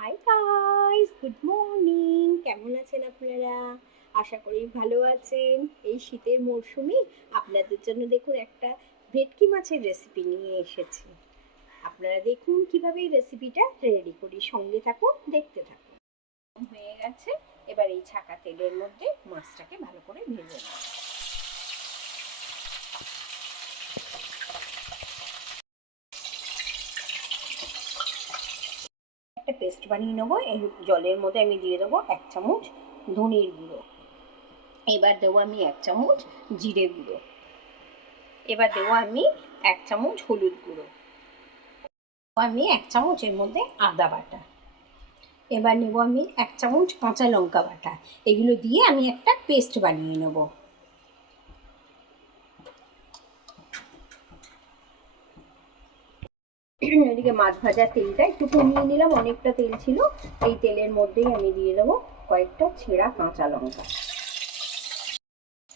Hi guys good morning কেমন আছেন আপনারা? আশা করি ভালো আছেন। এই শীতের মরশুমে আপনাদের জন্য দেখুন একটা ভেটকি মাছের রেসিপি নিয়ে এসেছি। আপনারা দেখুন কীভাবে এই রেসিপিটা রেডি করি। সঙ্গে থাকুন, দেখতে থাকুন। হয়ে গেছে। এবার এই ছাকা তেলের মধ্যে মাছটাকে ভালো করে ভেজে নেব একটা পেস্ট বানিয়ে নেব। এই জলের মধ্যে আমি দিয়ে দেবো এক চামচ ধনের গুঁড়ো। এবার দেবো আমি এক চামচ জিরে গুঁড়ো। এবার দেবো আমি এক চামচ হলুদ গুঁড়ো। আমি এক চামচ এর মধ্যে আদা বাটা। এবার নেব আমি এক চামচ কাঁচা লঙ্কা বাটা। এগুলো দিয়ে আমি একটা পেস্ট বানিয়ে নেব। এদিকে মাছ ভাজার তেলটা একটু কমিয়ে নিলাম, অনেকটা তেল ছিল। এই তেলের মধ্যেই আমি দিয়ে দেবো কয়েকটা ছেঁড়া কাঁচা লঙ্কা।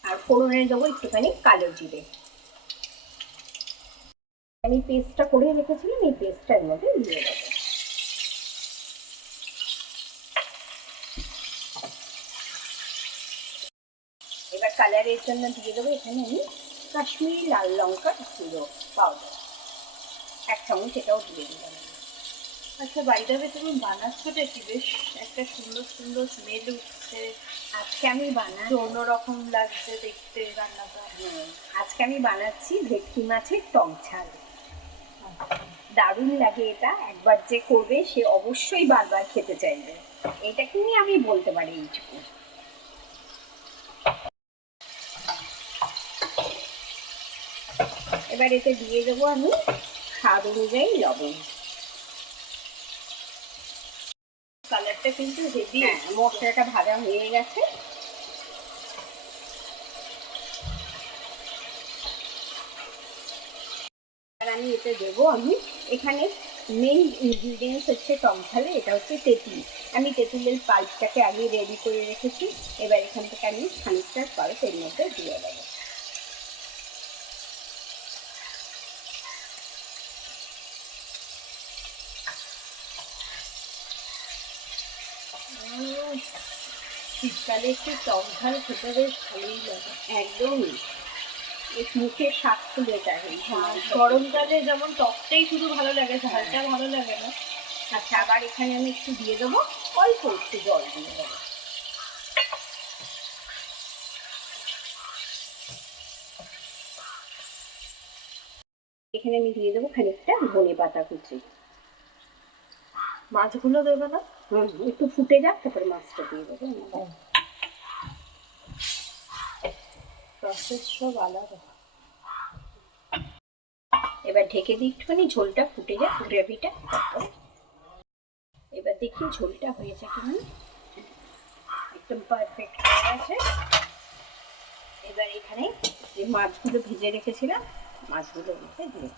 আর ফোড়নে দেবো একটুখানি কালো জিরে। আমি পেস্টটা করে রেখেছিলাম, এই পেস্টটা এর মধ্যে দিয়ে দেবো। এবার কালারের জন্য দিয়ে দেবো এখানে আমি কাশ্মীরি লাল লঙ্কার গুঁড়ো পাউডার এক চামচ এটাও দিয়ে দিলাম। আচ্ছা বাইরে তুমি বানাচ্ছোটা কি? বেশ একটা সুন্দর সুন্দর স্মেল উঠছে। আজকে আমি বানাচ্ছি। অন্যরকম লাগছে দেখতে রান্নাটা। আজকে আমি বানাচ্ছি ভেটকি মাছের টক ঝাল। দারুণ লাগে এটা। একবার যে করবে সে অবশ্যই বারবার খেতে চাইবে। এটাকে নিয়ে আমি বলতে পারি এইটুকু? এবার এতে দিয়ে দেবো আমি স্বাদ অনুযায়ী লবণ। কালারটা কিন্তু হেভি হ্যাঁ মশলাটা ভাজা হয়ে গেছে। আমি এতে দেবো আমি। এখানে মেন ইনগ্রিডিয়েন্টস হচ্ছে টক ঝালে এটা হচ্ছে তেঁতুল। আমি তেঁতুলের পাল্পটাকে আগে রেডি করে রেখেছি। এবার এখান থেকে আমি খানিকটা পাল্প মধ্যে দিয়ে দেবো। শীতকালে একটু টক ঝাল খেতে বেশ ভালোই লাগে। একদমই। মুখের স্বাদ খুলে যায়। গরমকালে যেমন টকটাই শুধু ভালো লাগে ঝালটা ভালো লাগে না। আচ্ছা আবার এখানে আমি একটু দিয়ে দেবো। অল্প একটু জল দিয়ে দেবো। এখানে আমি দিয়ে দেবো খানিকটা ধনে পাতা কুচি। মাছগুলো দেবে না? হুম একটু ফুটে যাক, তারপরে মাছটা দিয়ে দেবো। প্রসেস সব আলাদা। এবার ঢেকে দিই একটুখানি, ঝোলটা ফুটে যাক, গ্রেভিটা। এবার দেখি ঝোলটা হয়েছে কিনা একদম পারফেক্ট হয়ে গেছে। এবার এখানে যে মাছগুলো ভেজে রেখেছিলাম, মাছগুলো মধ্যে দিয়ে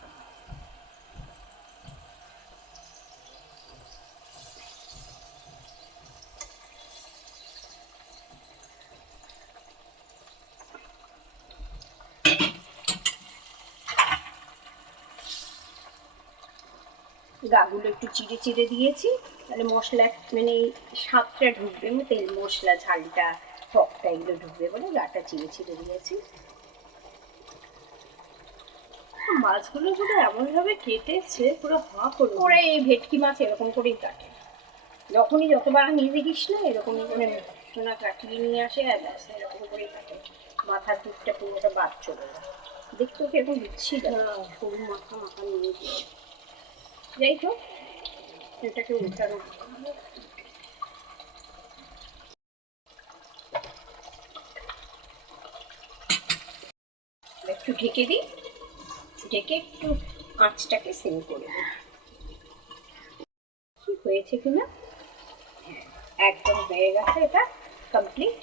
গাগুলো একটু চিড়ে চিড়ে দিয়েছি তাহলে মশলা মানে এই স্বাদটা ঢুকবে মানে তেল মশলা ঝালটা টকটা এগুলো ঢুকবে বলে গাটা চিড়ে চিড়ে দিয়েছি। মাছগুলো পুরো এমনভাবে কেটেছে পুরো হাঁ করে করে এই ভেটকি মাছ এরকম করেই কাটে। যখনই যতবার নিয়ে দেখিস না এরকমই করে সোনা কাটিয়ে নিয়ে আসে আর ব্যাস এরকম করেই কাটে। মাথার দিকটা পুরোটা বাদ চলে যায়। দেখতেও কীরকম দিচ্ছি না সরু মাথা মাথা নিয়ে দিয়ে যাই হোক এটাকে উল্টানো। একটু ঢেকে দিই, ঢেকে একটু আঁচটাকে সিম করে দিই। কি হয়েছে কিনা? একদম হয়ে গেছে এটা কমপ্লিট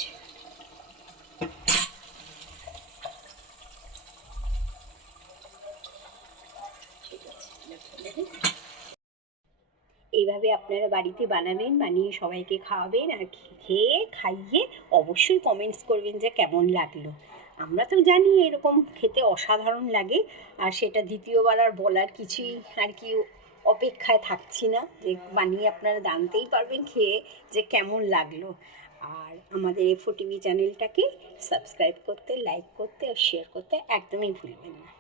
ঠিক আছে। এইভাবে আপনারা বাড়িতে বানাবেন, বানিয়ে সবাইকে খাওয়াবেন আর খেয়ে, খাইয়ে অবশ্যই কমেন্টস করবেন যে কেমন লাগল। আমরা তো জানি এরকম খেতে অসাধারণ লাগে আর সেটা দ্বিতীয়বার আর বলার কিছুই আর কি অপেক্ষায় থাকছি না যে বানিয়ে আপনারা জানতেই পারবেন খেয়ে যে কেমন লাগল। আর আমাদের এফও টিভি চ্যানেলটাকে সাবস্ক্রাইব করতে লাইক করতে আর শেয়ার করতে একদমই ভুলবেন না।